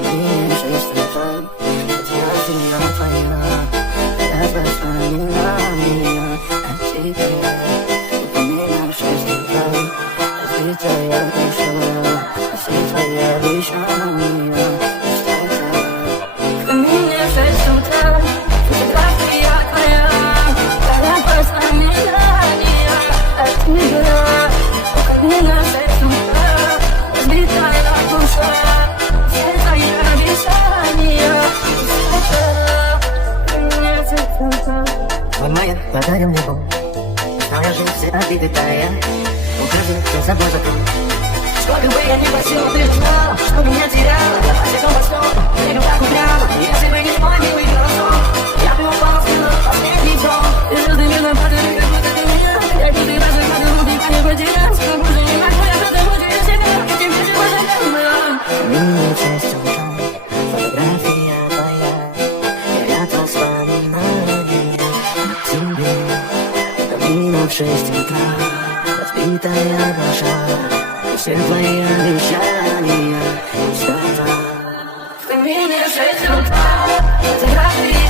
Мне 6 утра, я всегда твоя. Я позвонила меня, а теперь у меня 6 утра. Разбитая душа, все твои обещания. Мне 6 утра, фотография твоя. Я позвонила меня, а тебя. У меня 6 утра, разбитая душа, все твои обещания. Вот моя, подарим мне Бог. Моя жизнь вся обидная. Укажи, все собой закрыл. Сколько бы я ни просил, ты знал, что меня терял. Я по всем постом, я так упрямо. Если бы не мой милый городок, я бы упал, сделал последний вдох. И звезды мирно падали, как будто ты меня. Я тебе даже подумал, ты не потерял. Сколько бы не могу, я потому что я себя. И тебе же возомнил. Мне 6 утра, фотография твоя. Я позвонила тебе. Минут 6 утра, разбитая душа, все твои обещания. Ты меня 6 утра, фотография.